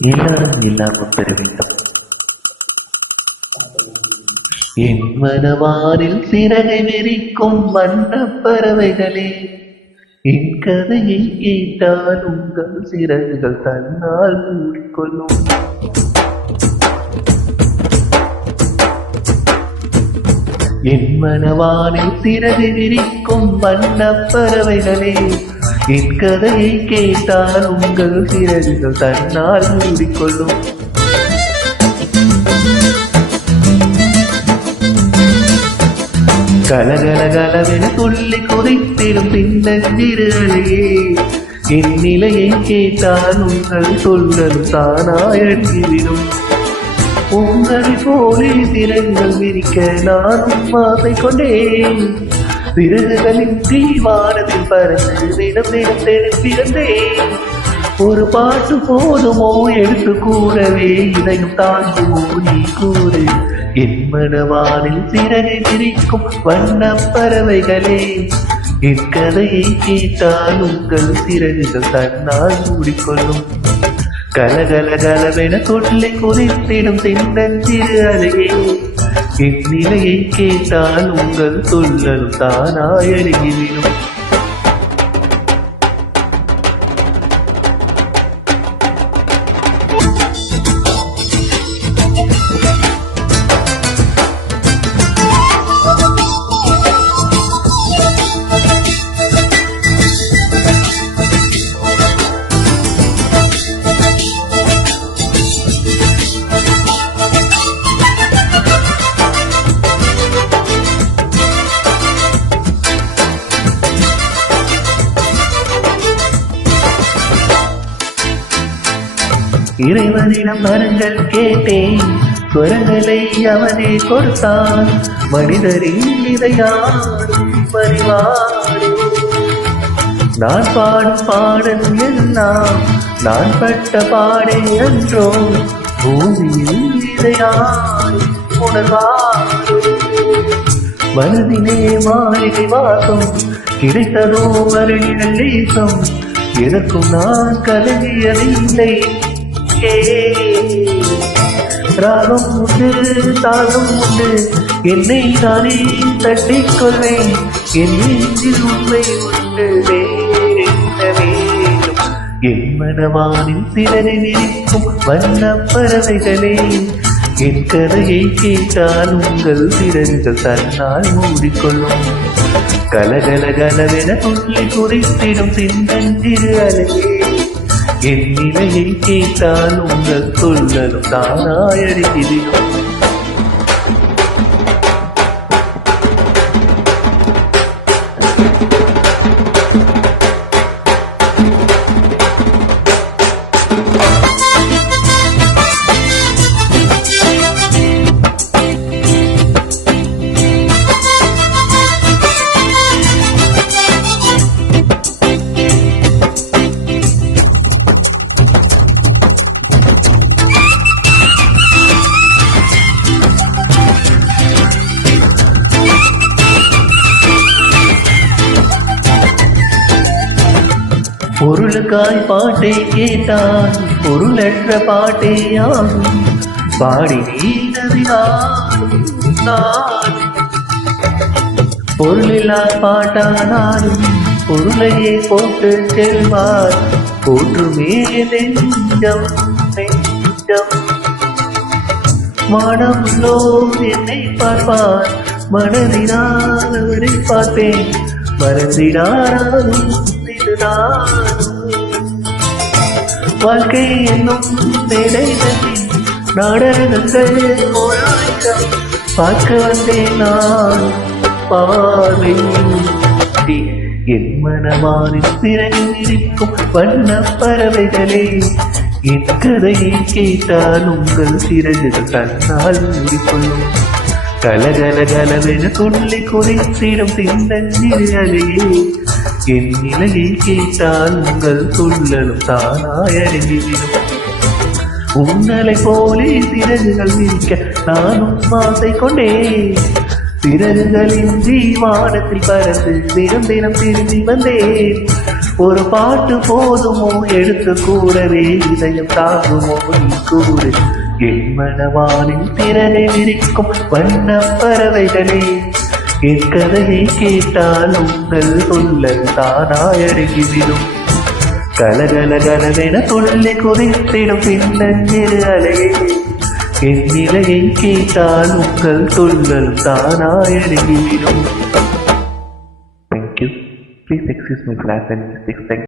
எல்லாரும் இல்லாமல் பெற வேண்டும். என் மனவானில் சிறகை விரிக்கும் வண்ணப் பறவைகளே, என் கதையை கேட்டால் உங்கள் சிறகுகள் தன்னால் மூடிக்கொள்ளும். என் மனவானில் சிறகை விரிக்கும் வண்ணப் பறவைகளே, என் கதையை கேட்டால் உங்கள் சிறகுகள் தன்னால் மூடிக்கொள்ளும். கலகலகலவென துள்ளி குதித்திடும் பின்னஞ்சிறுகளையே, என் நிலையை கேட்டால் உங்கள் சொல்களும் தானாய் அடங்கிவிடும். உங்களை போலே சிறகுகள் விரிக்க நானும் ஆசை கொண்டேன். சிறகுகளின் தீவானத்தில் பறந்து தினம் தினம் தெளிப்பிறந்தேன். ஒரு பாட்டு போதுமோ எடுத்து கூடவே இதையும் தாங்குமோ நீ கூறு. என் மனவானில் சிறகை விரிக்கும் வண்ணப் பறவைகளே, என் கதையை கேட்டால் உங்கள் சிறகுகள் தன்னால் மூடிக்கொள்ளும். கலகலகலவென துள்ளி குதித்திடும் சின்னஞ்சிறு அலையே, என் நிலையை கேட்டால் உங்கள் சொல்லலும் தானாய் அருகிவிடும். இறைவனிடம் வரங்கள் கேட்டேன், ஸ்வரங்களை அவனே கொடுத்தான். மனிதரின் இதையாரும் பரிவாரும் நான் பாடும் பாடல் எல்லாம் நான் பட்ட பாடே என்றோ. பூமியில் இதையாரும் உணர்வாரும் மனதிலே மாளிகை வாசம் கிடைத்ததோ வருணிடல் நேசம். எதற்கும் நான் கலங்கியதில்லை. ராகம் உண்டு தாகம் உண்டு, என்னை நானே தட்டிக் கொள்வேன். என் நெஞ்சில் உண்மை உண்டு, வேறென்ன வேண்டும். என் மனவானில் சிறகை விரிக்கும் வண்ணப் பறவைகளே, என் கதையை கேட்டால் உங்கள் சிறகுகள் தன்னால் மூடிக்கொள்ளும். கலகலகலவென துள்ளி குதித்திடும் சின்னஞ்சிறு அலையே, என் நிலையை கேட்டால் உங்கள் சொல்லலும் தானாய் அருகிவிடும். பொருளுக்காய் பாட்டை கேட்டால் பொருளற்ற பாட்டே ஆகும். பாடி நீதினாலும் பொருளில்லா பாட்டானாலும் பொருளையே போட்டு செல்வார். போற்றுமே நெஞ்சம் நெஞ்சம். மனமுள்ளோ என்னை பார்ப்பார், மனதினால் அவரை பார்ப்பேன். மறந்திடாரும் வாழ்க்கை என்னும் மேடைகளில் நாடகங்கள் போராட்டம் பார்க்க வந்தேன் நான் பார்வை. என் மனவானில் சிறகை விரிக்கும் வண்ணப் பறவைகளே, என் கதையை கேட்டால் உங்கள் சிறகுகள் தன்னால் மூடிக்கொள்ளும். கலகலகலவென துள்ளி குதித்திடும் சின்னஞ்சிறு அலையே, என் நிலையை கேட்டால் உங்கள் சொல்லலும் தானாய் அடங்கிவிடும். உன்னலை போலே சிறகுகள் விரிக்க நானும் ஆசை கொண்டேன். சிறகுகளின் ஜீவானத்தில் பறந்து தினம் தினம் திரும்பி வந்தேன். ஒரு பாட்டு போதுமோ எடுத்து கூடவே இதயம் தாங்குமோ நீ கூறு என் மனவானின் திறனை விரிக்கும் வண்ண பறவைகளே என் கதையை கேட்டால் உங்கள் சொல்லல் தானாயடங்கிவிடும் கலகல கலவென துள்ளி குதித்திடும் பின்னஞ்சிறு அலையே என் நிலையை கேட்டால் உங்கள் சொல்லல் தானாயடங்கிவிடும். Thank you. Please excuse my flash and mistakes.